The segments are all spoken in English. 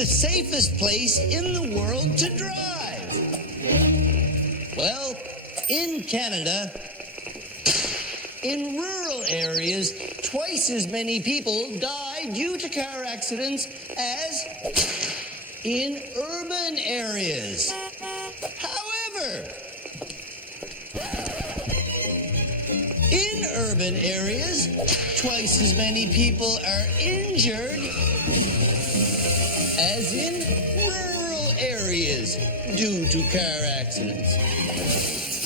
the safest place in the world to drive? Well, in Canada, in rural areas, twice as many people die due to car accidents as in urban areas. However, in urban areas, twice as many people are injured as in rural areas due to car accidents.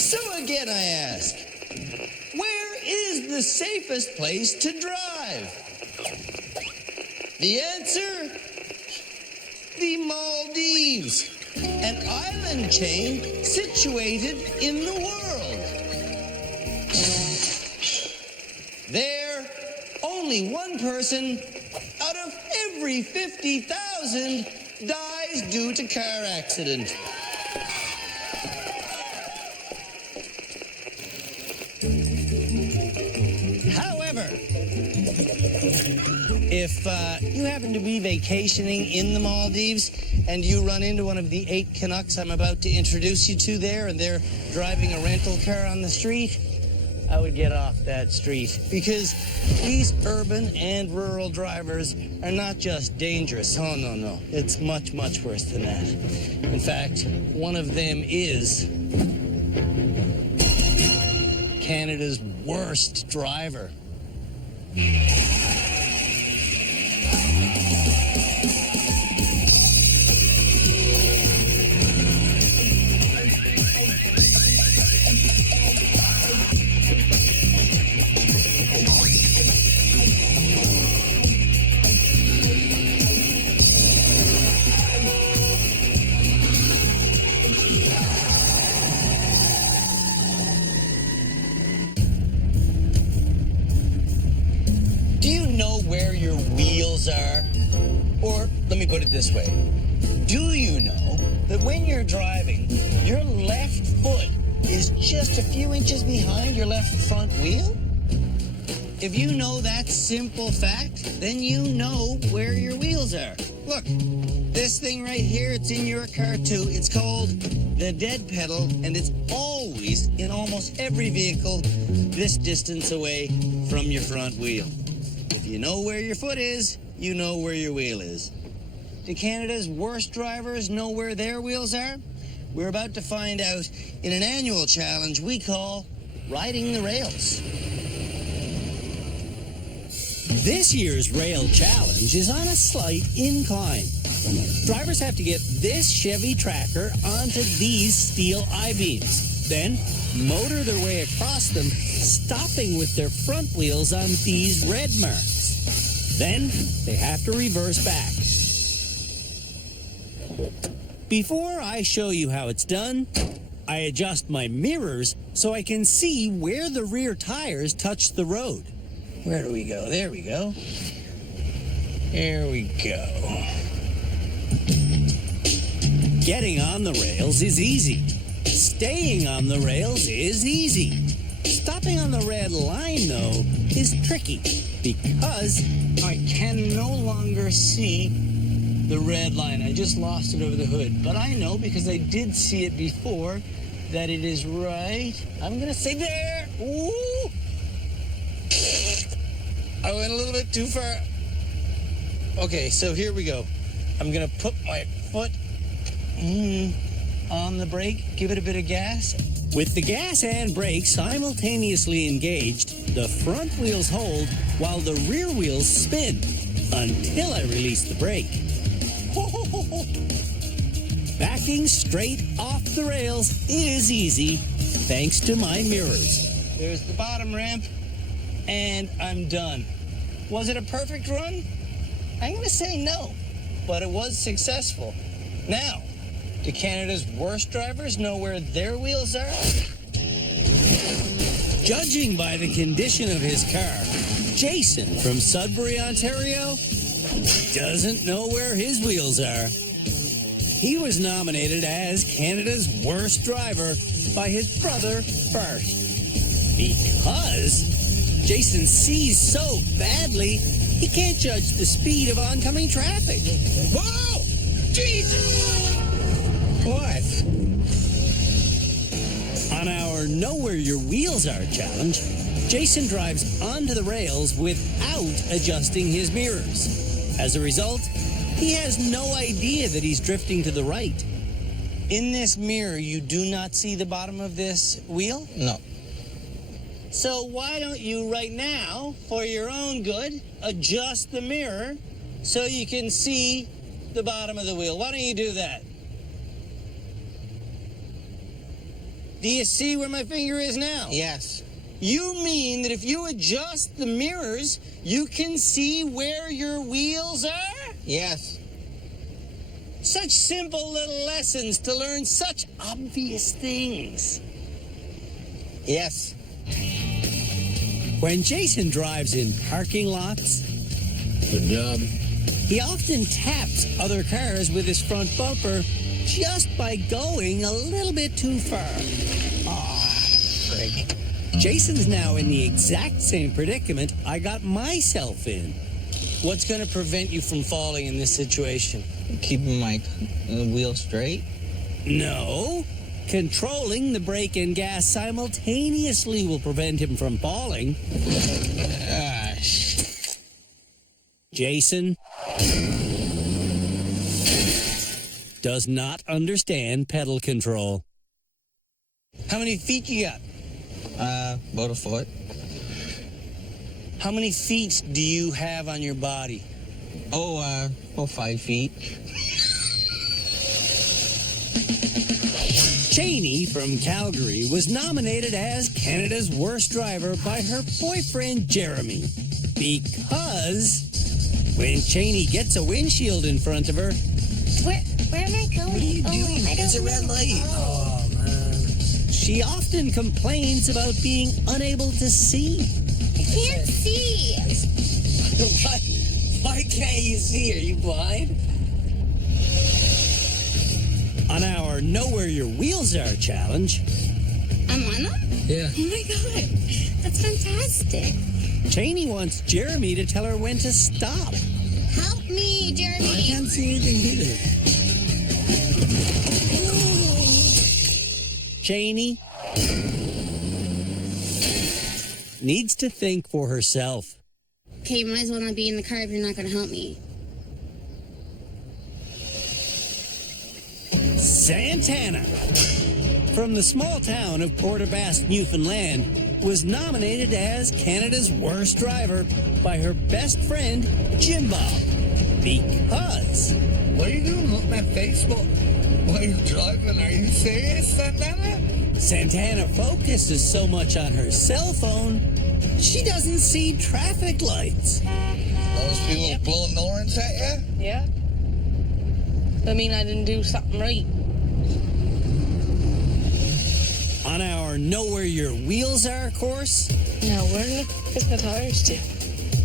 So again, I ask, where is the safest place to drive? The answer? The Maldives, an island chain situated in the world. There, only one person out of every 50,000 dies due to car accident. However, if you happen to be vacationing in the Maldives and you run into one of the 8 Canucks I'm about to introduce you to there, and they're driving a rental car on the street, I would get off that street, because these urban and rural drivers are not just dangerous. Oh, no. It's much, much worse than that. In fact, one of them is Canada's worst driver. Where your wheels are? Or let me put it this way. Do you know that when you're driving, your left foot is just a few inches behind your left front wheel? If you know that simple fact, then you know where your wheels are. Look, this thing right here, it's in your car too. It's called the dead pedal, and it's always in almost every vehicle this distance away from your front wheel. If you know where your foot is, you know where your wheel is. Do Canada's worst drivers know where their wheels are? We're about to find out in an annual challenge we call Riding the Rails. This year's rail challenge is on a slight incline. Drivers have to get this Chevy Tracker onto these steel I-beams, then motor their way across them, stopping with their front wheels on these red marks. Then they have to reverse back. Before I show you how it's done, I adjust my mirrors so I can see where the rear tires touch the road. Where do we go? There we go. Here we go. Getting on the rails is easy. Staying on the rails is easy. Stopping on the red line, though, is tricky because I can no longer see the red line. I just lost it over the hood. But I know, because I did see it before, that it is right. I'm going to say there. Ooh. I went a little bit too far. Okay, so here we go. I'm going to put my foot on the brake, give it a bit of gas. With the gas and brake simultaneously engaged, the front wheels hold while the rear wheels spin until I release the brake. Backing straight off the rails is easy thanks to my mirrors. There's the bottom ramp, and I'm done. Was it a perfect run? I'm going to say no, but it was successful. Now, do Canada's worst drivers know where their wheels are? Judging by the condition of his car, Jason from Sudbury, Ontario, doesn't know where his wheels are. He was nominated as Canada's worst driver by his brother Bart. Because Jason sees so badly, he can't judge the speed of oncoming traffic. Whoa! Jesus! What? On our Know Where Your Wheels Are challenge, Jason drives onto the rails without adjusting his mirrors. As a result, he has no idea that he's drifting to the right. In this mirror, you do not see the bottom of this wheel? No. So why don't you right now, for your own good, adjust the mirror so you can see the bottom of the wheel? Why don't you do that? Do you see where my finger is now? Yes. You mean that if you adjust the mirrors, you can see where your wheels are? Yes. Such simple little lessons to learn such obvious things. Yes. When Jason drives in parking lots, Good job. he often taps other cars with his front bumper just by going a little bit too far. Frig. Jason's now in the exact same predicament I got myself in. What's going to prevent you from falling in this situation? Keeping my wheel straight. No. Controlling the brake and gas simultaneously will prevent him from falling. Jason does not understand pedal control. How many feet you got? About a foot. How many feet do you have on your body? About 5 feet. Cheney from Calgary was nominated as Canada's worst driver by her boyfriend Jeremy because when Cheney gets a windshield in front of her, Where am I going? What are you doing? I don't It's a red know. light. oh man, she often complains about being unable to see. I can't see. Why can't you see? Are you blind? On our Know Where Your Wheels Are challenge, I'm on them? Yeah. Oh my god. That's fantastic. Cheney wants Jeremy to tell her when to stop. Help me, Jeremy. I can't see anything either. Cheney needs to think for herself. Okay, you might as well not be in the car if you're not going to help me. Santana from the small town of Portobast, Newfoundland, was nominated as Canada's worst driver by her best friend, Jim Bob, because What are you doing? Look at my Facebook. Why are you driving? Are you serious, Santana? Santana focuses so much on her cell phone, she doesn't see traffic lights. Those people blowing horns at you? Yeah. I mean, I didn't do something right. On our Know Where Your Wheels Are course, Now, where the f is my tires to?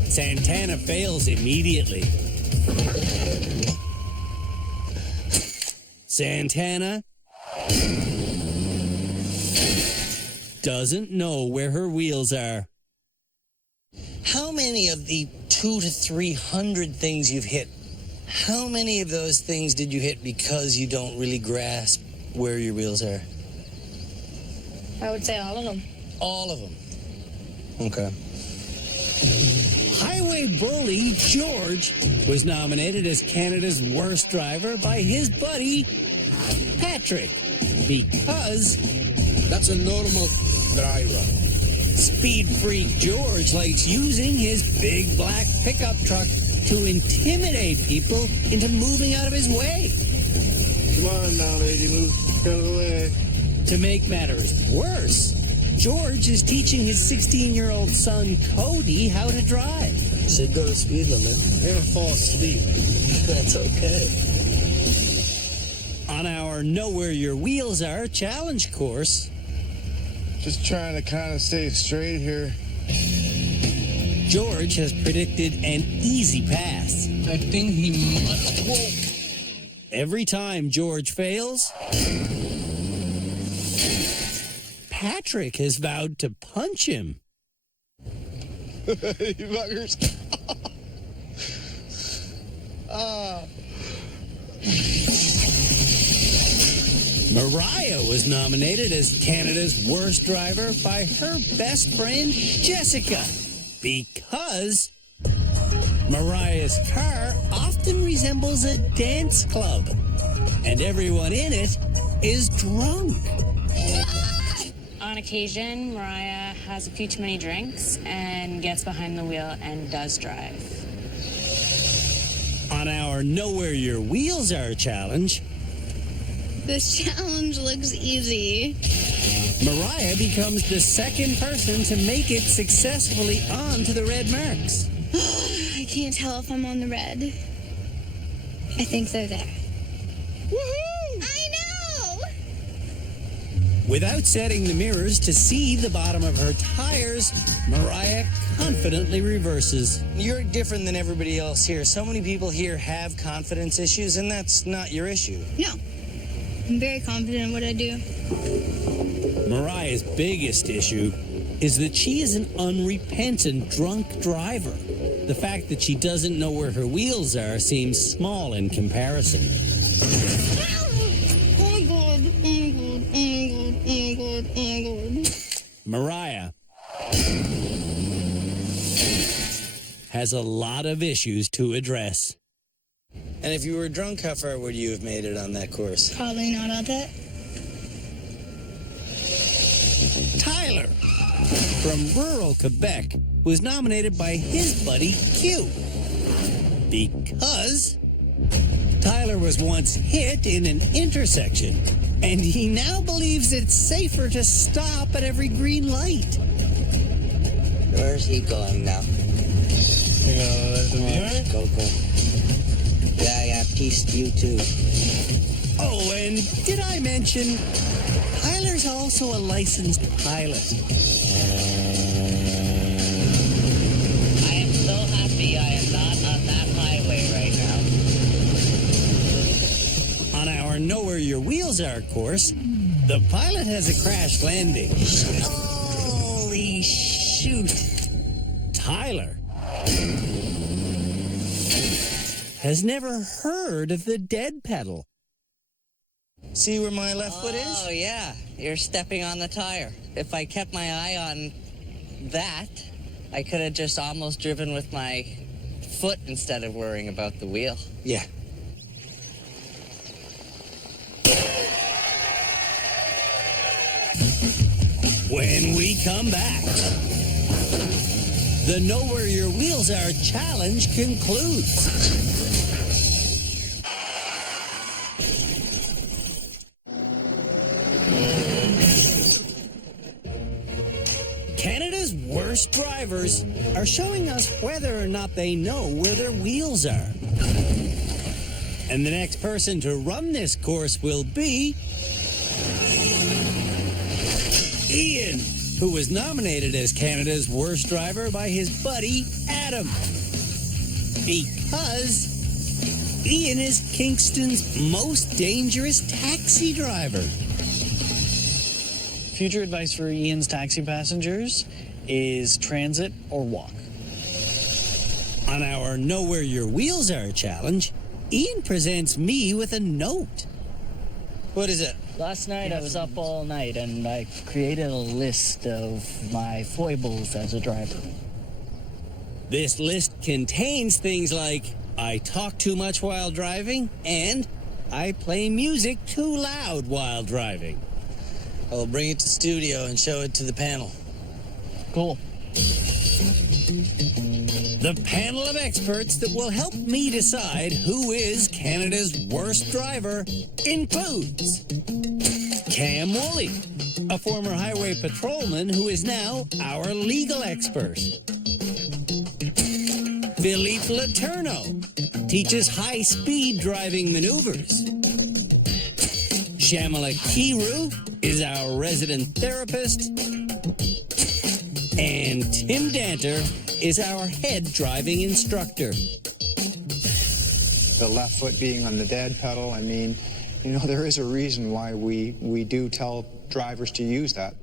Santana fails immediately. Santana doesn't know where her wheels are. How many of the 200 to 300 things you've hit, how many of those things did you hit because you don't really grasp where your wheels are? I would say all of them. All of them. Okay. Highway bully George was nominated as Canada's worst driver by his buddy Patrick because That's a normal driver. speed freak George likes using his big black pickup truck to intimidate people into moving out of his way. Come on now, lady, move out of the way. To make matters worse, George is teaching his 16-year-old son Cody how to drive. Said go to speed limit. You're gonna fall asleep. That's okay. On our Know Where Your Wheels Are challenge course, Just trying to kind of stay straight here. George has predicted an easy pass. I think he must walk. Every time George fails, Patrick has vowed to punch him. You buggers. Mariah was nominated as Canada's worst driver by her best friend, Jessica, because Mariah's car often resembles a dance club, and everyone in it is drunk. On occasion, Mariah has a few too many drinks and gets behind the wheel and does drive. On our Know Where Your Wheels Are challenge, This challenge looks easy. Mariah becomes the second person to make it successfully onto the red marks. I can't tell if I'm on the red. I think they're there. Woohoo! I know! Without setting the mirrors to see the bottom of her tires, Mariah confidently reverses. You're different than everybody else here. So many people here have confidence issues, and that's not your issue. No. I'm very confident in what I do. Mariah's biggest issue is that she is an unrepentant drunk driver. The fact that she doesn't know where her wheels are seems small in comparison. Oh God, oh God, oh God, oh God, oh God. Mariah has a lot of issues to address. And if you were drunk, how far would you have made it on that course? Probably not on that. Tyler from rural Quebec was nominated by his buddy Q because Tyler was once hit in an intersection, and he now believes it's safer to stop at every green light. Where's he going now? Go. Yeah, peace to you too. Oh, and did I mention Tyler's also a licensed pilot? I am so happy I am not on that highway right now. On our Know Where Your Wheels Are course, the pilot has a crash landing. Holy shoot. Tyler has never heard of the dead pedal. See where my left foot is? Oh, yeah. You're stepping on the tire. If I kept my eye on that, I could have just almost driven with my foot instead of worrying about the wheel. Yeah. When we come back, the Know Where Your Wheels Are challenge concludes. Canada's worst drivers are showing us whether or not they know where their wheels are. And the next person to run this course will be Ian, who was nominated as Canada's worst driver by his buddy Adam. Because Ian is Kingston's most dangerous taxi driver. Future advice for Ian's taxi passengers is transit or walk. On our Know Where Your Wheels Are challenge, Ian presents me with a note. What is it? Last night I was up all night and I created a list of my foibles as a driver. This list contains things like I talk too much while driving and I play music too loud while driving. I'll bring it to studio and show it to the panel. Cool. The panel of experts that will help me decide who is Canada's worst driver includes Cam Woolley, a former highway patrolman who is now our legal expert. Philippe Letourneau teaches high-speed driving maneuvers. Shamala Kiru is our resident therapist. And Tim Danter is our head driving instructor. The left foot being on the dead pedal, I mean, you know, there is a reason why we do tell drivers to use that.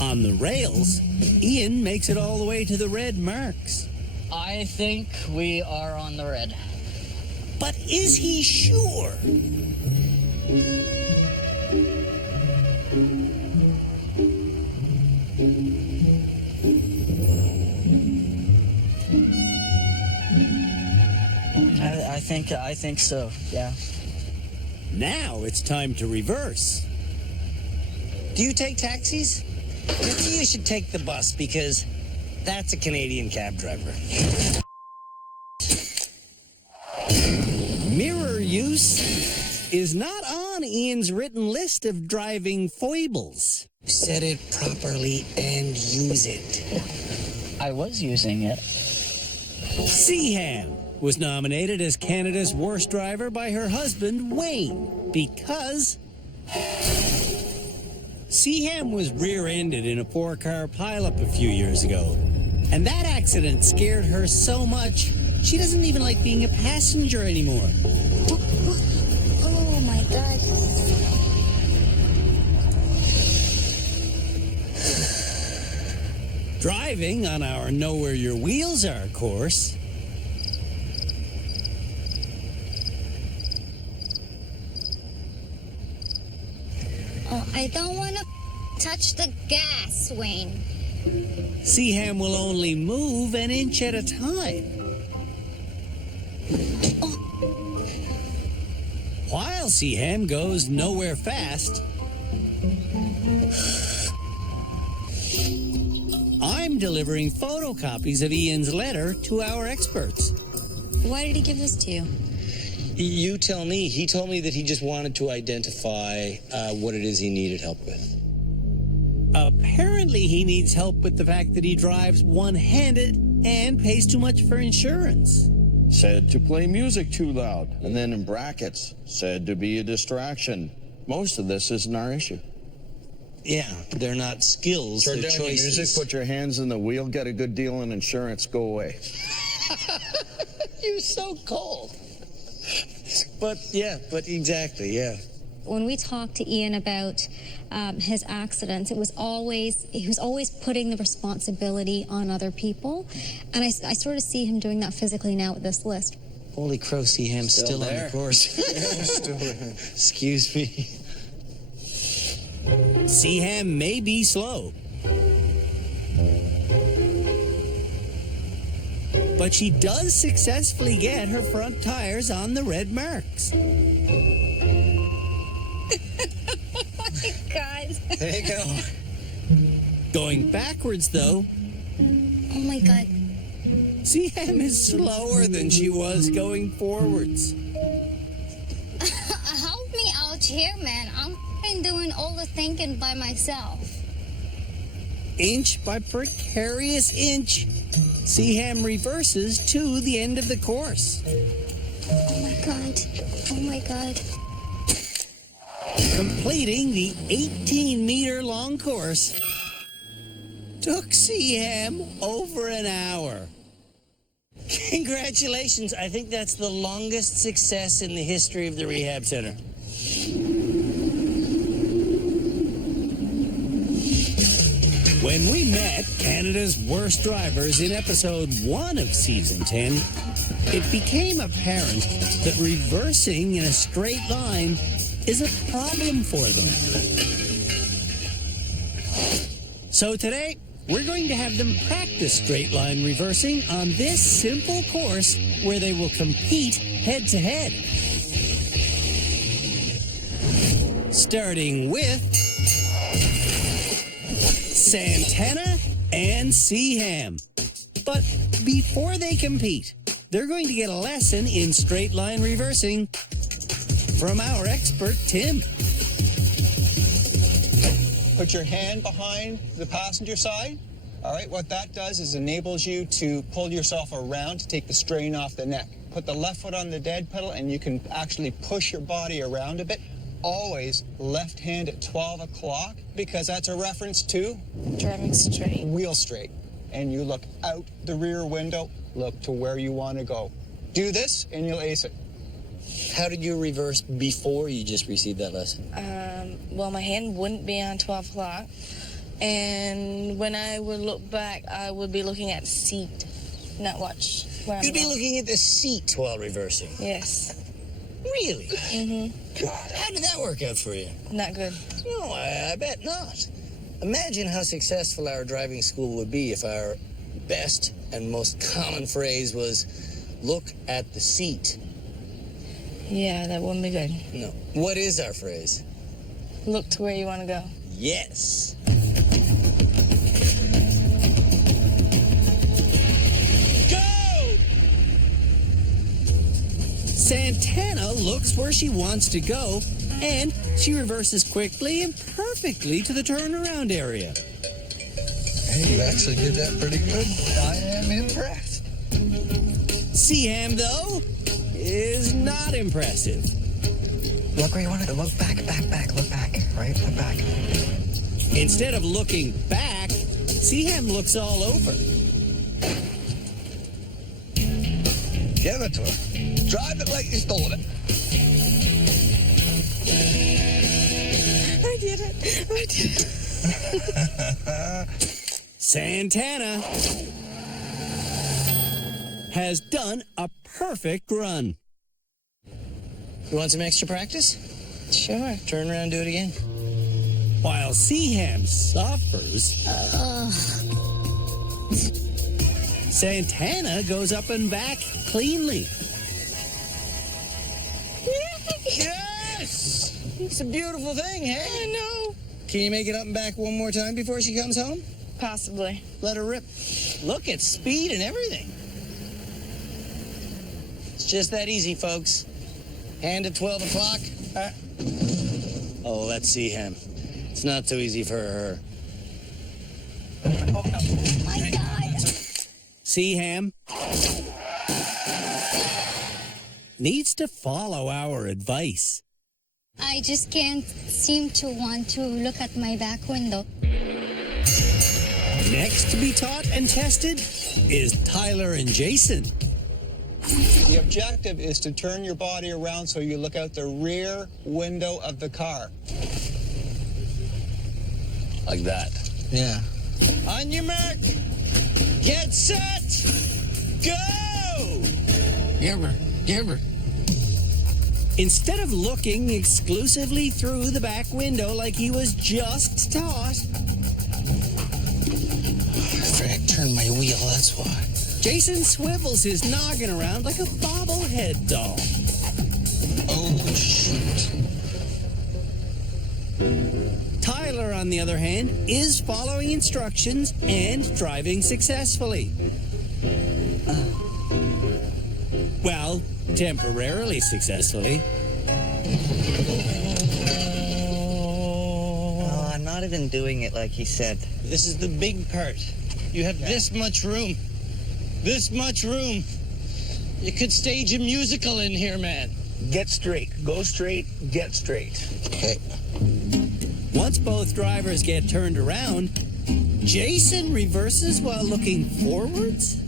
On the rails, Ian makes it all the way to the red marks. I think we are on the red. But is he sure? I think so, yeah. Now it's time to reverse. Do you take taxis? Maybe you should take the bus because that's a Canadian cab driver. Mirror use is not on Ian's written list of driving foibles. Set it properly and use it. I was using it. Seaham was nominated as Canada's worst driver by her husband, Wayne, because Seaham was rear-ended in a 4-car pileup a few years ago. And that accident scared her so much, she doesn't even like being a passenger anymore. Oh my God. Driving on our Know Where Your Wheels Are course, Oh, I don't want to touch the gas, Wayne. Seaham will only move an inch at a time. While Seaham goes nowhere fast, I'm delivering photocopies of Ian's letter to our experts. Why did he give this to you? You tell me. He told me that he just wanted to identify what it is he needed help with. Apparently, he needs help with the fact that he drives one-handed and pays too much for insurance. Said to play music too loud. And then in brackets, said to be a distraction. Most of this isn't our issue. Yeah, they're not skills, Turn they're down your choices. music, put your hands in the wheel, get a good deal on insurance, go away. You're so cold. But exactly, yeah. When we talked to Ian about his accidents, he was always putting the responsibility on other people, and I sort of see him doing that physically now with this list. Holy crow, Seaham's still on the course. Still there. Excuse me. Seaham may be slow, but she does successfully get her front tires on the red marks. Oh my God. There you go. Going backwards, though, Oh my God. Seaham is slower than she was going forwards. Help me out here, man. I'm doing all the thinking by myself. Inch by precarious inch, Seaham reverses to the end of the course. Oh my God. Oh my God. Completing the 18-meter-long course took Seaham over an hour. Congratulations. I think that's the longest success in the history of the rehab center. When we met Canada's worst drivers in episode 1 of season 10, it became apparent that reversing in a straight line is a problem for them. So today, we're going to have them practice straight line reversing on this simple course where they will compete head to head. Starting with Santana and Seaham. But before they compete, they're going to get a lesson in straight line reversing from our expert, Tim. Put your hand behind the passenger side. All right, what that does is enables you to pull yourself around to take the strain off the neck. Put the left foot on the dead pedal and you can actually push your body around a bit. Always left hand at 12 o'clock because that's a reference to Driving straight. wheel straight. And you look out the rear window, look to where you want to go. Do this and you'll ace it. How did you reverse before you just received that lesson? Well, my hand wouldn't be on 12 o'clock. And when I would look back, I would be looking at the seat, not watch where I'm You'd be going. looking at the seat while reversing. Yes. Really? Mm-hmm. God. How did that work out for you? Not good. No, I bet not. Imagine how successful our driving school would be if our best and most common phrase was, look at the seat. Yeah, that wouldn't be good. No. What is our phrase? Look to where you want to go. Yes. Go! Santana looks where she wants to go, and she reverses quickly and perfectly to the turnaround area. Hey, you actually did that pretty good. I am impressed. Seaham, though, is not impressive. Look where you want to go. Look back. Look back. Right? Look back. Instead of looking back, Seaham looks all over. Give it to her. Drive it like you stole it. I did it. Santana has done a perfect run. You want some extra practice? Sure. Turn around and do it again. While Seaham suffers, Santana goes up and back cleanly. Yes! It's a beautiful thing, hey? I know. Can you make it up and back one more time before she comes home? Possibly. Let her rip. Look at speed and everything. It's just that easy, folks. Hand at 12 o'clock. Oh, let's see him. It's not so easy for her. Oh my God. Seaham needs to follow our advice. I just can't seem to want to look at my back window. Next to be taught and tested is Tyler and Jason. The objective is to turn your body around so you look out the rear window of the car. Like that. Yeah. On your mark. Get set. Go! Give her. Instead of looking exclusively through the back window like he was just taught, Frank, turn my wheel, that's why. Jason swivels his noggin around like a bobblehead doll. Oh, shoot. Tyler, on the other hand, is following instructions and driving successfully. Well, temporarily successfully. Oh, I'm not even doing it like he said. This is the big part. You have this much room. This much room. You could stage a musical in here, man. Get straight. Go straight. Get straight. Okay. Once both drivers get turned around, Jason reverses while looking forwards.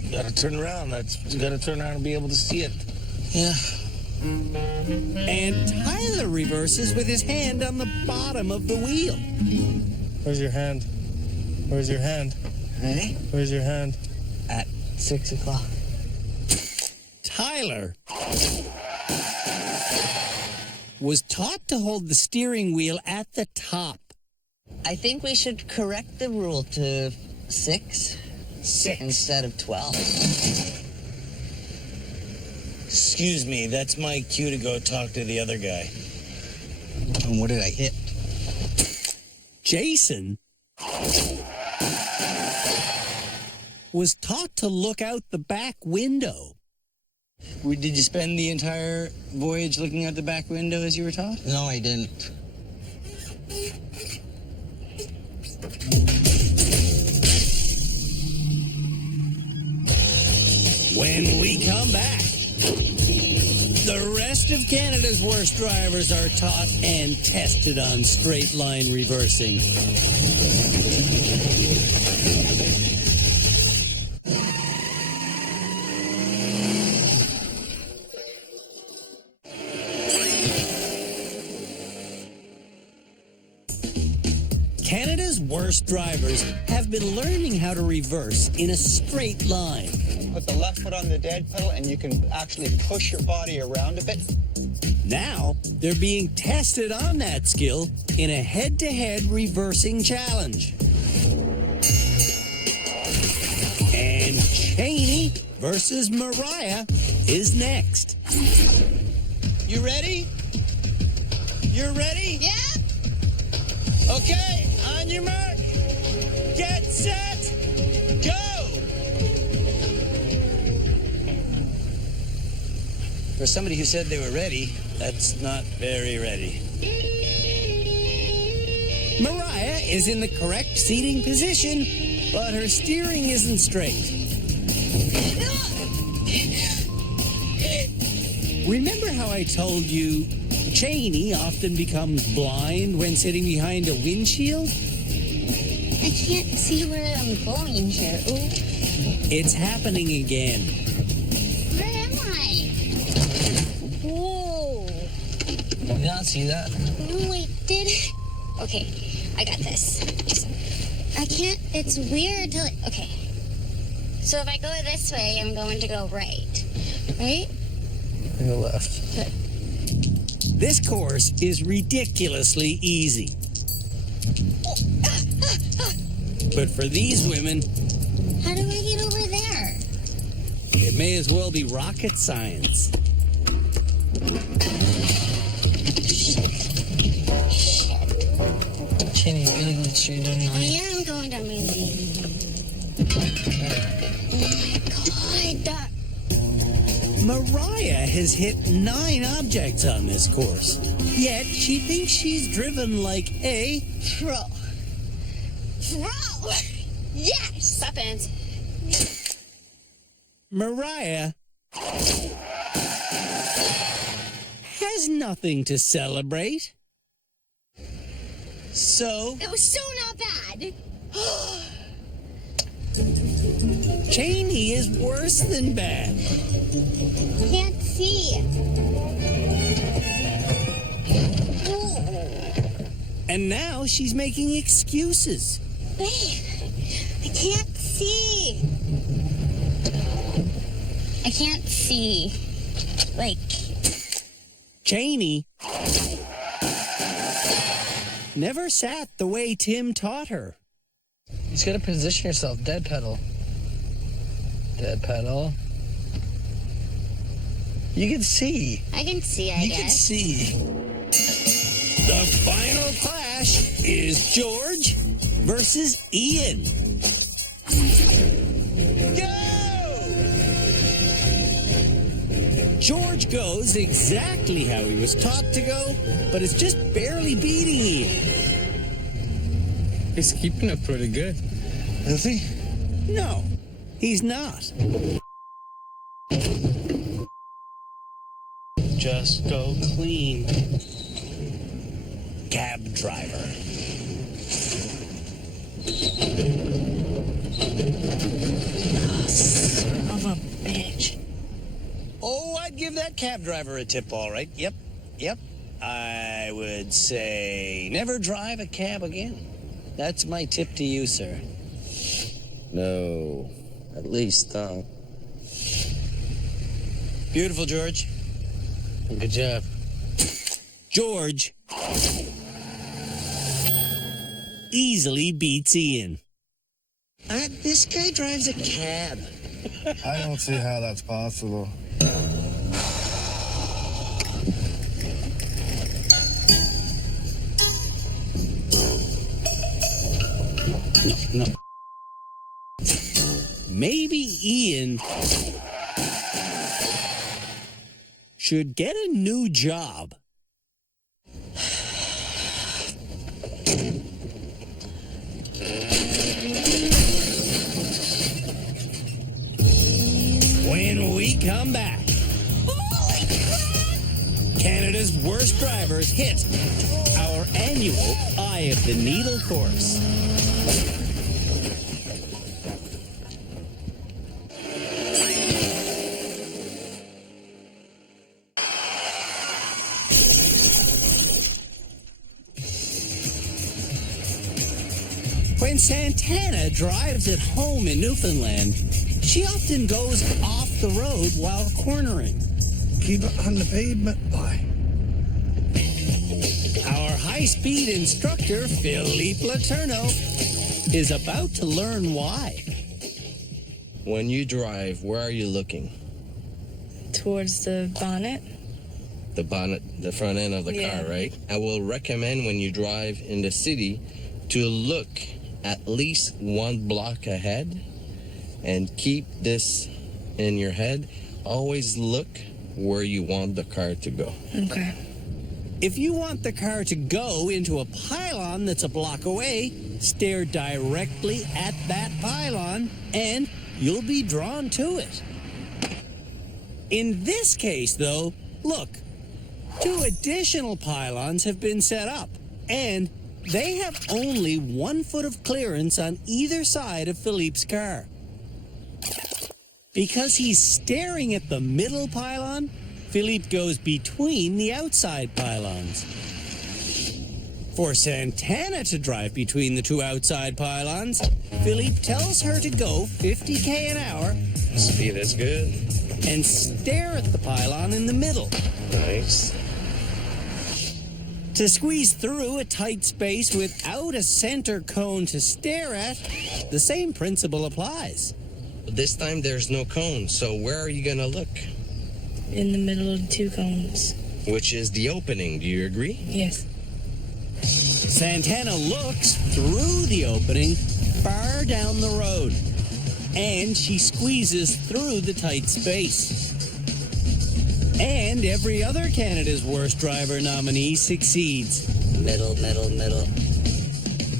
You gotta turn around. You gotta turn around and be able to see it. Yeah. And Tyler reverses with his hand on the bottom of the wheel. Where's your hand? Where's your hand? Hey? Where's your hand? At 6 o'clock. Tyler was taught to hold the steering wheel at the top. I think we should correct the rule to 6 instead of 12. Excuse me, that's my cue to go talk to the other guy. And what did I hit? Jason was taught to look out the back window. Did you spend the entire voyage looking out the back window as you were taught? No, I didn't. When we come back, the rest of Canada's worst drivers are taught and tested on straight line reversing. Canada's worst worst drivers have been learning how to reverse in a straight line. Put the left foot on the dead pedal and you can actually push your body around a bit. Now, they're being tested on that skill in a head-to-head reversing challenge. And Cheney versus Mariah is next. You ready? You're ready? Yeah. Okay, on your mark. Get set. Go! For somebody who said they were ready, that's not very ready. Mariah is in the correct seating position, but her steering isn't straight. Remember how I told you Cheney often becomes blind when sitting behind a windshield? I can't see where I'm going here. Ooh. It's happening again. Where am I? Whoa. Did not see that. No, I did. Okay, I got this. I can't. It's weird to. Okay. So if I go this way, I'm going to go right. Right? Go left. Good. This course is ridiculously easy. But for these women, How do I get over there? it may as well be rocket science. Cheney, you really going straight down your I am going down my lane. Oh my god. Mariah has hit 9 objects on this course. Yet she thinks she's driven like a Pro. Yes! Stop it. Mariah has nothing to celebrate. So, It was so not bad. Cheney is worse than bad. Can't see. And now she's making excuses. Wait, I can't see. I can't see. Like, Cheney never sat the way Tim taught her. You just gotta position yourself. Dead pedal. Dead pedal. You can see. I can see, I You guess. can see. The final clash is George versus Ian. Go! George goes exactly how he was taught to go, but is just barely beating Ian. He's keeping it pretty good. Is he? No, he's not. Just go clean. Cab driver. Son of a bitch. Oh, I'd give that cab driver a tip, all right. Yep. I would say never drive a cab again. That's my tip to you, sir. No. At least, Beautiful, George. good job. George easily beats Ian. This guy drives a cab. I don't see how that's possible. No. Maybe Ian should get a new job. When we come back, Canada's worst drivers hit our annual Eye of the Needle course. when Santana drives at home in Newfoundland, she often goes off the road while cornering. Keep it on the pavement, boy. Our high-speed instructor, Philippe Letourneau, is about to learn why. When you drive, where are you looking? Towards the bonnet. The bonnet, the front end of the Yeah. car, right? I will recommend when you drive in the city to look at least one block ahead and keep this in your head. Always look where you want the car to go. Okay. If you want the car to go into a pylon that's a block away, stare directly at that pylon and you'll be drawn to it. In this case, though, look, 2 additional pylons have been set up, and they have only 1 foot of clearance on either side of Philippe's car. Because he's staring at the middle pylon, Philippe goes between the outside pylons. For Santana to drive between the 2 outside pylons, Philippe tells her to go 50 an hour. Speed is good. And stare at the pylon in the middle. Nice. To squeeze through a tight space without a center cone to stare at, the same principle applies. This time there's no cone, so where are you gonna look? In the middle of the 2 cones. Which is the opening, do you agree? Yes. Santana looks through the opening far down the road, and she squeezes through the tight space. And every other Canada's Worst Driver nominee succeeds. Middle.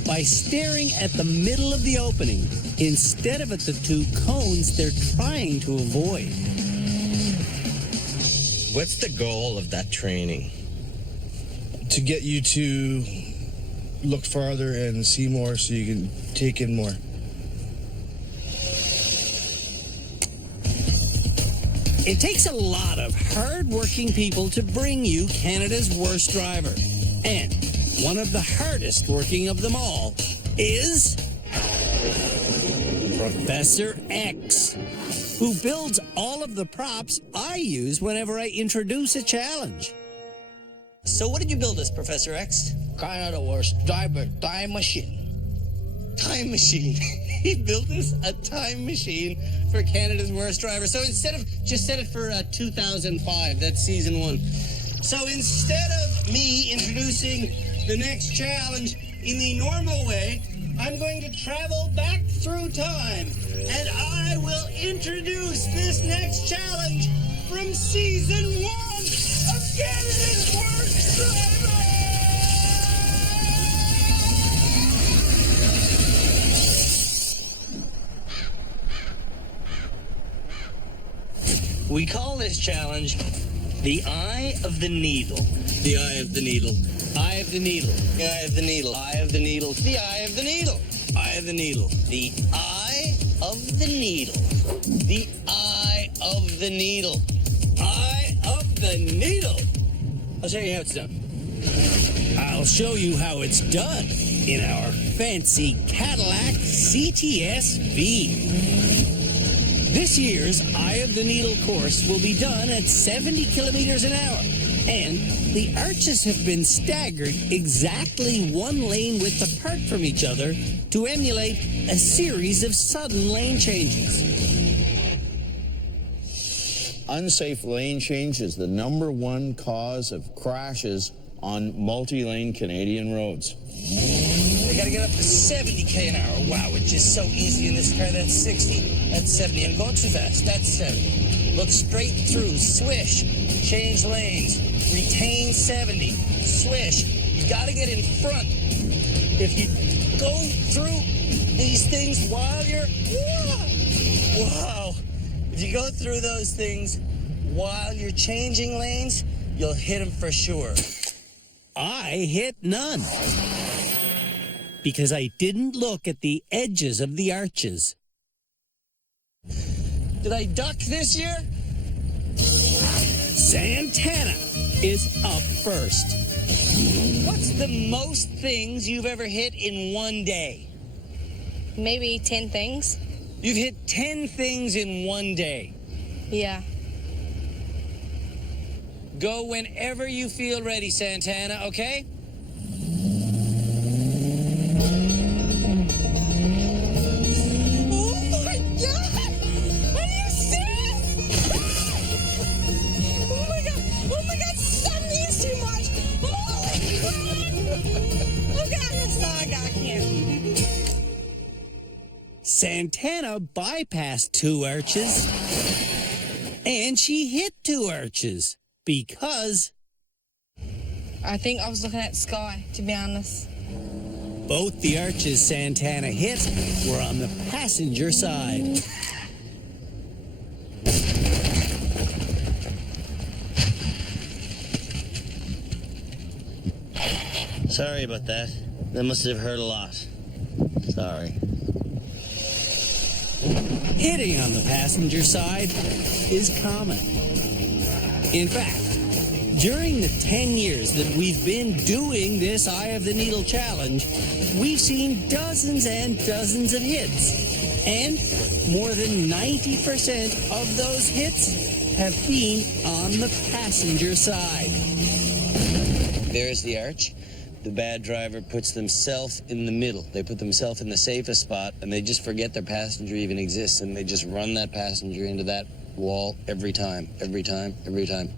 By staring at the middle of the opening instead of at the 2 cones they're trying to avoid. What's the goal of that training? To get you to look farther and see more so you can take in more. It takes a lot of hard-working people to bring you Canada's Worst Driver. And one of the hardest working of them all is Professor X, who builds all of the props I use whenever I introduce a challenge. So what did you build us, Professor X? Canada Worst Driver time machine. Time machine. He built us a time machine for Canada's Worst Driver. So instead of, just set it for 2005, that's season 1. So instead of me introducing the next challenge in the normal way, I'm going to travel back through time, and I will introduce this next challenge from season 1 of Canada's Worst Driver. We call this challenge the Eye of the Needle. The Eye of the Needle. Eye of the Needle. The Eye of the Needle. Eye of the Needle. The Eye of the Needle. Eye of the Needle. The Eye of the Needle. The Eye of the Needle. Eye of the Needle. I'll show you how it's done. I'll show you how it's done in our fancy Cadillac CTS-V. This year's Eye of the Needle course will be done at 70 kilometers an hour, and the arches have been staggered exactly 1 lane width apart from each other to emulate a series of sudden lane changes. Unsafe lane change is the #1 cause of crashes on multi-lane Canadian roads. They gotta get up to 70 an hour. Wow, which is so easy in this car. That's 60. That's 70. I'm going too fast. That's 70. Look straight through. Swish. Change lanes. Retain 70. Swish. You gotta get in front. If you go through these things while you're... Wow. If you go through those things while you're changing lanes, you'll hit them for sure. I hit none. Because I didn't look at the edges of the arches. Did I duck this year? Santana is up first. What's the most things you've ever hit in one day? maybe 10 things. You've hit 10 things in one day. Yeah. Go whenever you feel ready, Santana, okay? Oh my God! Are you serious? Oh my God, 70 is too much! Holy crap! Oh God, that's all I got, can't. Santana bypassed 2 arches, and she hit 2 arches because I think I was looking at the sky, to be honest. both the arches Santana hit were on the passenger side. Sorry about that. That must have hurt a lot. Sorry. Hitting on the passenger side is common. In fact, during the 10 years that we've been doing this Eye of the Needle challenge, we've seen dozens and dozens of hits. And more than 90% of those hits have been on the passenger side. There's the arch. The bad driver puts themselves in the middle. They put themselves in the safest spot, and they just forget their passenger even exists, and they just run that passenger into that wall every time, every time, every time.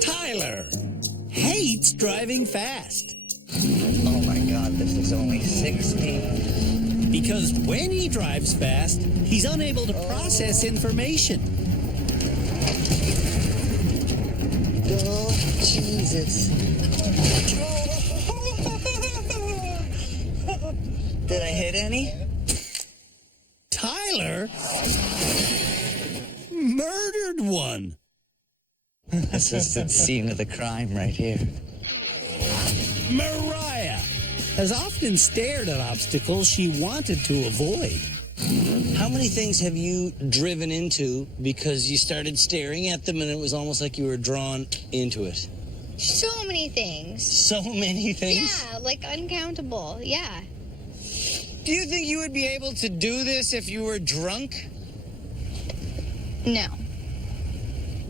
Tyler hates driving fast. Oh my God, this is only 60. Because when he drives fast, he's unable to process information. Oh, Jesus. Did I hit any? Tyler murdered one. This is the scene of the crime right here. Mariah has often stared at obstacles she wanted to avoid. How many things have you driven into because you started staring at them and it was almost like you were drawn into it? So many things. So many things? Yeah, like uncountable. Yeah. Do you think you would be able to do this if you were drunk? No.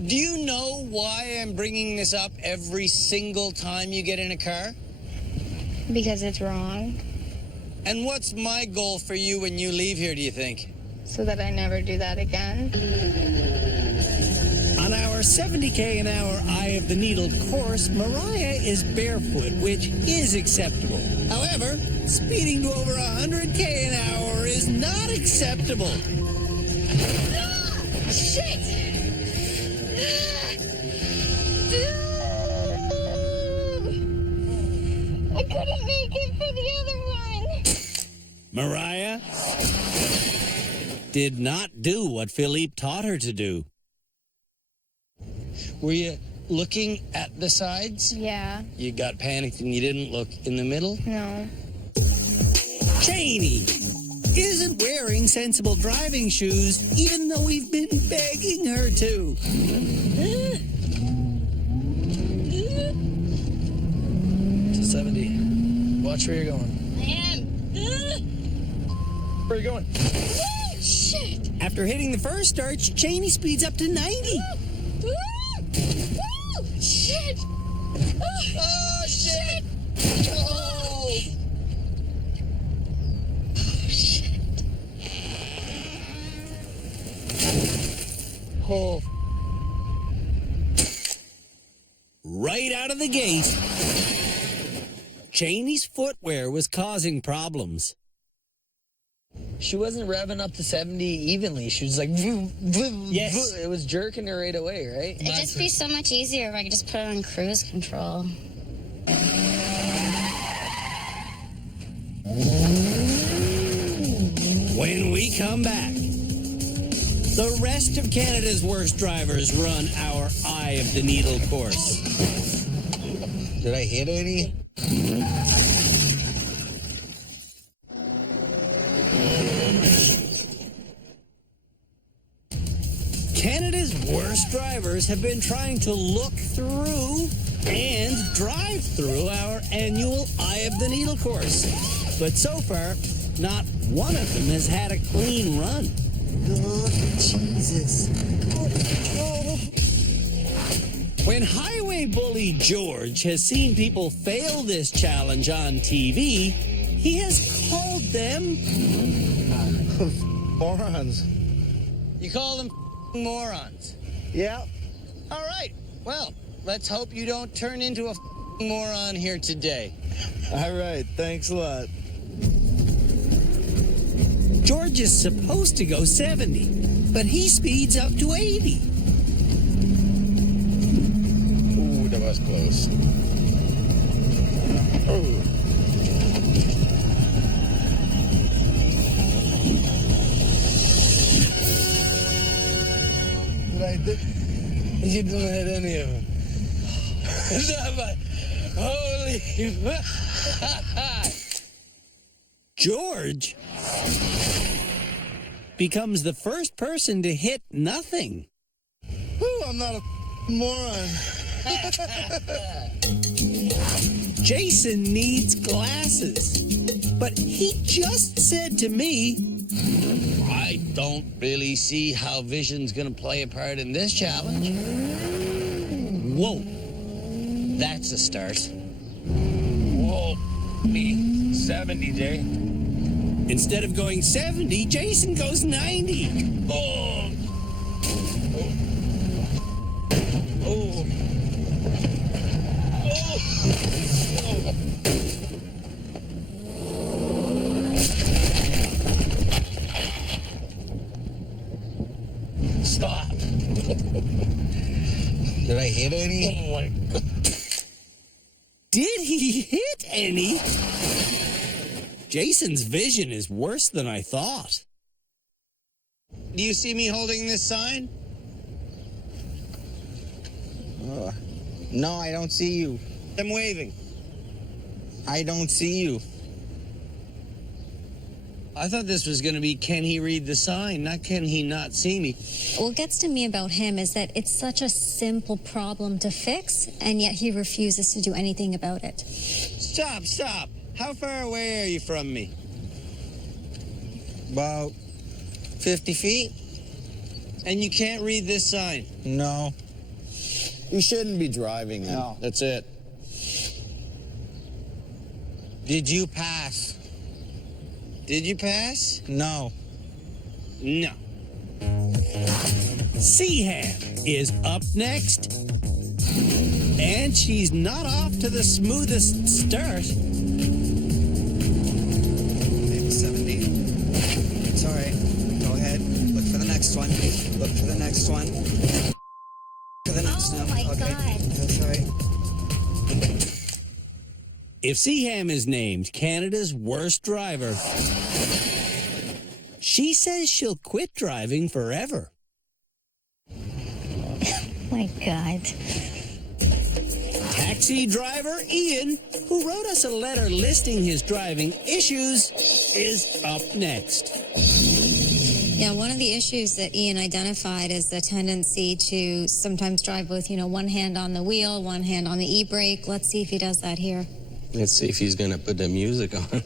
Do you know why I'm bringing this up every single time you get in a car? Because it's wrong. And what's my goal for you when you leave here, do you think? So that I never do that again. On our 70k an hour Eye of the Needle course, Mariah is barefoot, which is acceptable. However, speeding to over 100k an hour is not acceptable. Shit! I couldn't make it for the other one. Mariah did not do what Philippe taught her to do. Were you looking at the sides? Yeah. You got panicked and you didn't look in the middle? No. Cheney isn't wearing sensible driving shoes, even though we've been begging her to. To 70. Watch where you're going. I am. Where are you going? Shit! After hitting the first arch, Cheney speeds up to 90. Shit! Oh, shit! Oh! Shit. Oh. Right out of the gate, Cheney's footwear was causing problems. She wasn't revving up to 70 evenly. She was like, vroom, vroom, Yes. vroom. It was jerking her right away, right? It'd just be so much easier if I could just put it on cruise control. When we come back, the rest of Canada's worst drivers run our Eye of the Needle course. Did I hit any? Canada's worst drivers have been trying to look through and drive through our annual Eye of the Needle course. But so far, not one of them has had a clean run. Oh, Jesus. When highway bully George has seen people fail this challenge on TV, he has called them Morons. You call them morons. Yeah. All right. Well, let's hope you don't turn into a moron here today. All right. Thanks a lot. George is supposed to go 70, but he speeds up to 80. Ooh, that was close. Oh. You don't hit any of them. Holy. George becomes the first person to hit nothing. Ooh, I'm not a moron. Jason needs glasses. But he just said to me, I don't really see how vision's gonna play a part in this challenge. Whoa. That's a start. Whoa. Me. 70, Jay. Instead of going 70, Jason goes 90. Oh. Oh. Oh. Stop. Did I hit any? Oh my God. Did he hit any? Jason's vision is worse than I thought. Do you see me holding this sign? No, I don't see you. I'm waving. I don't see you. I thought this was going to be, can he read the sign, not can he not see me? What gets to me about him is that it's such a simple problem to fix, and yet he refuses to do anything about it. Stop, stop. How far away are you from me? About 50 feet? And you can't read this sign? No. You shouldn't be driving then. No. That's it. Did you pass? Did you pass? No. No. Seaham is up next. And she's not off to the smoothest start. 70. It's all right. Go ahead. Look for the next one. Look for the next one. For the next one. my Okay. God. That's all right. If Seaham is named Canada's worst driver, she says she'll quit driving forever. My God. Taxi driver Ian, who wrote us a letter listing his driving issues, is up next. Yeah, one of the issues that Ian identified is the tendency to sometimes drive with, one hand on the wheel, one hand on the e-brake. Let's see if he does that here. Let's see if he's going to put the music on.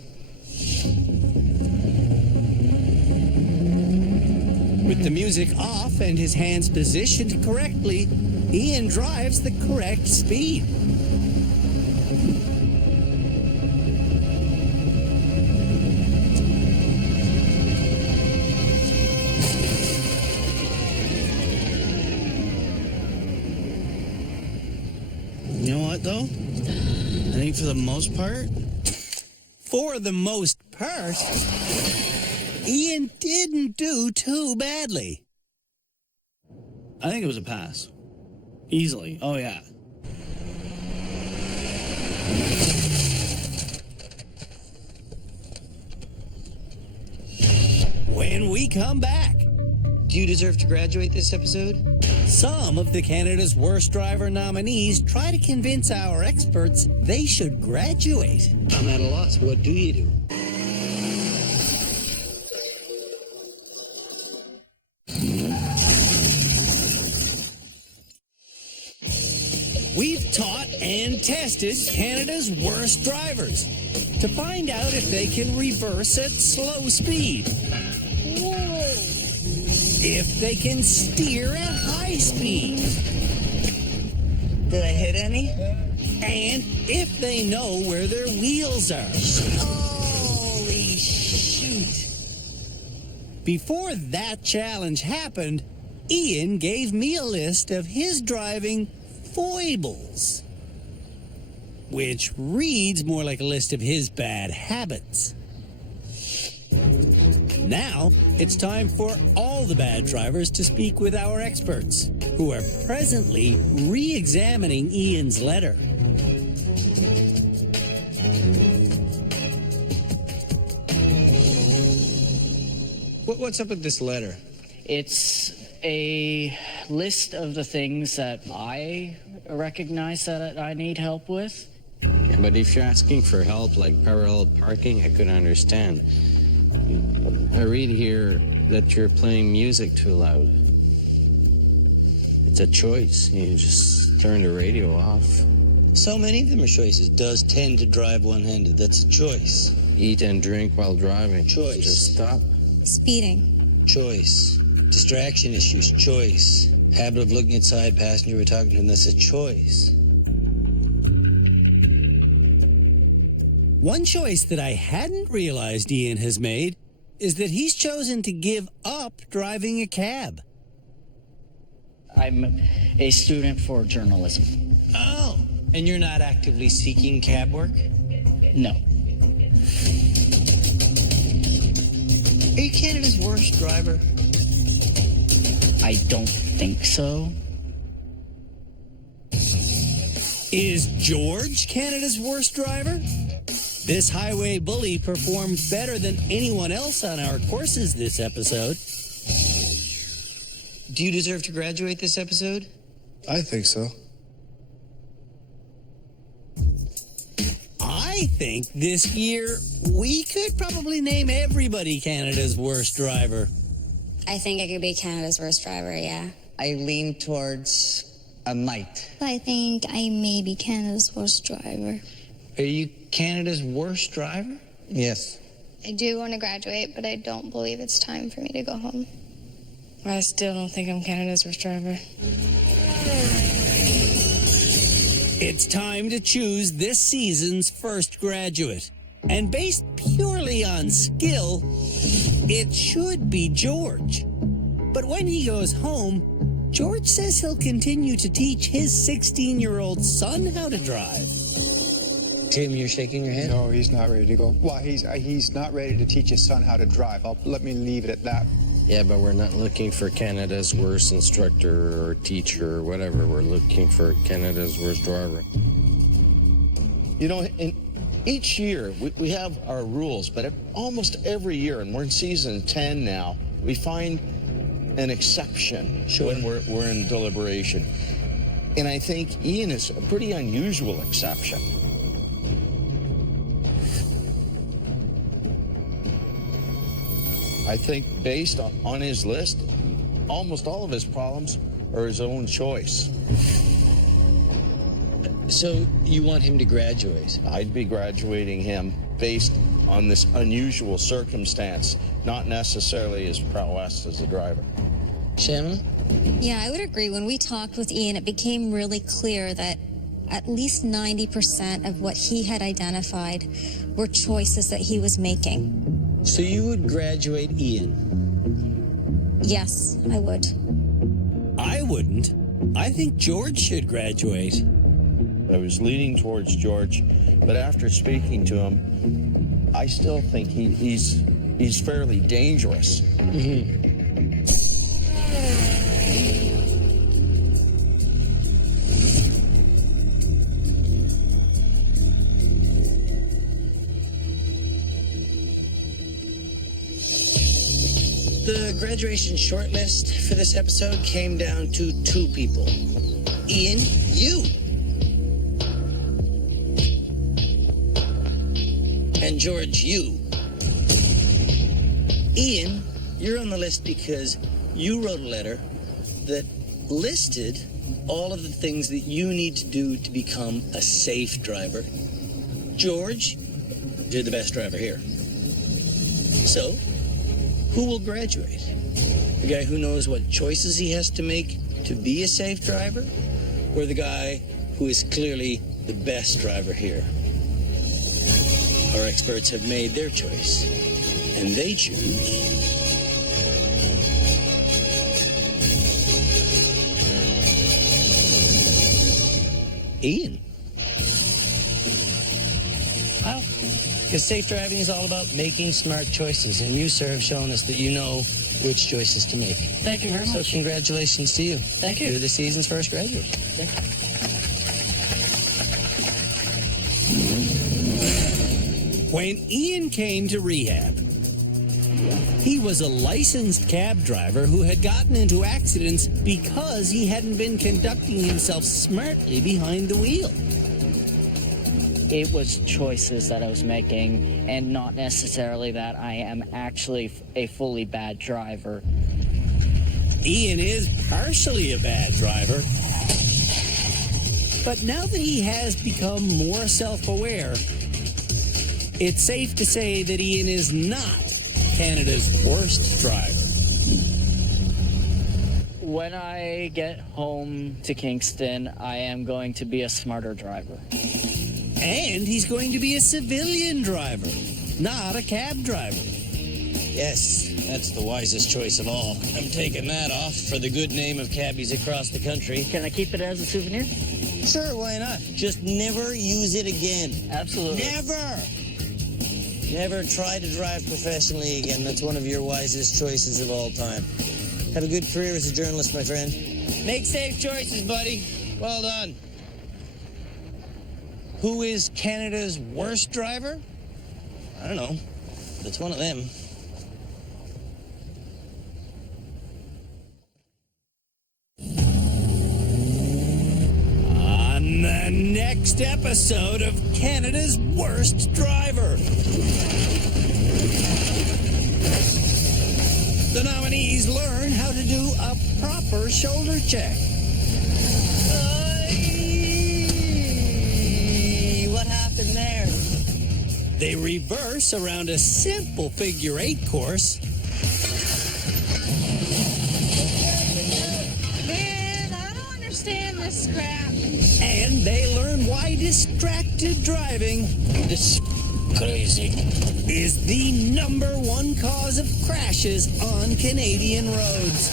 With the music off and his hands positioned correctly, Ian drives the correct speed. You know what, though? I think for the most part, Ian didn't do too badly. I think it was a pass. Easily. Oh, yeah. When we come back, Do you deserve to graduate this episode? some of the Canada's Worst Driver nominees try to convince our experts they should graduate. I'm at a loss. What do you do? We've taught and tested Canada's worst drivers to find out if they can reverse at slow speed, if they can steer at high speed, Did I hit any? and if they know where their wheels are. Holy shoot. Before that challenge happened, Ian gave me a list of his driving foibles, which reads more like a list of his bad habits. Now, it's time for all the bad drivers to speak with our experts, who are presently re-examining Ian's letter. What's up with this letter? It's a list of the things that I recognize that I need help with. But if you're asking for help, like parallel parking, I could understand. I read here that you're playing music too loud. It's a choice. You just turn the radio off. So many of them are choices. Does tend to drive one-handed. That's a choice. Eat and drink while driving. Choice. Just stop. Speeding. Choice. Distraction issues. Choice. Habit of looking at side passenger. We're talking to him. That's a choice. One choice that I hadn't realized Ian has made is that he's chosen to give up driving a cab. I'm a student for journalism. Oh. And you're not actively seeking cab work? No. Are you Canada's worst driver? I don't think so. Is George Canada's worst driver? This highway bully performed better than anyone else on our courses this episode. Do you deserve to graduate this episode? I think so. I think this year we could probably name everybody Canada's worst driver. I think I could be Canada's worst driver, yeah. I lean towards a might. I think I may be Canada's worst driver. Are you Canada's worst driver? Yes. I do want to graduate, but I don't believe it's time for me to go home. I still don't think I'm Canada's worst driver. It's time to choose this season's first graduate. And based purely on skill, it should be George. But when he goes home, George says he'll continue to teach his 16-year-old son how to drive. Tim, you're shaking your head? No, he's not ready to go. Well, he's not ready to teach his son how to drive. Let me leave it at that. Yeah, but we're not looking for Canada's worst instructor or teacher or whatever. We're looking for Canada's worst driver. You know, each year we have our rules, but almost every year, and we're in season 10 now, we find an exception when we're in deliberation. And I think Ian is a pretty unusual exception. I think based on his list, almost all of his problems are his own choice. So you want him to graduate? I'd be graduating him based on this unusual circumstance, not necessarily his prowess as a driver. Shannon? Yeah, I would agree. When we talked with Ian, it became really clear that at least 90% of what he had identified were choices that he was making. So you would graduate Ian? Yes, I would. I wouldn't. I think George should graduate. I was leaning towards George, but after speaking to him, I still think he's fairly dangerous. Mm-hmm. The graduation shortlist for this episode came down to 2 people. Ian, you. And George, you. Ian, you're on the list because you wrote a letter that listed all of the things that you need to do to become a safe driver. George, you're the best driver here. So, who will graduate? The guy who knows what choices he has to make to be a safe driver? Or the guy who is clearly the best driver here? Our experts have made their choice, and they choose Ian. How? Because safe driving is all about making smart choices, and you, sir, have shown us that you know which choices to make. Thank you very much. So congratulations to you. Thank you. You're the season's first graduate. Thank you. When Ian came to rehab, he was a licensed cab driver who had gotten into accidents because he hadn't been conducting himself smartly behind the wheel. It was choices that I was making, and not necessarily that I am actually a fully bad driver. Ian is partially a bad driver. But now that he has become more self-aware, it's safe to say that Ian is not Canada's worst driver. When I get home to Kingston, I am going to be a smarter driver. And he's going to be a civilian driver, not a cab driver. Yes, that's the wisest choice of all. I'm taking that off for the good name of cabbies across the country. Can I keep it as a souvenir? Sure, why not? Just never use it again. Absolutely. Never! Never try to drive professionally again. That's one of your wisest choices of all time. Have a good career as a journalist, my friend. Make safe choices, buddy. Well done. Who is Canada's worst driver? I don't know. It's one of them. On the next episode of Canada's Worst Driver, the nominees learn how to do a proper shoulder check. What happened there? They reverse around a simple figure 8 course. Man, I don't understand this crap. And they learn why distracted driving is the #1 cause of crashes on Canadian roads.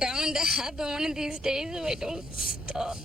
Bound to happen one of these days if I don't stop.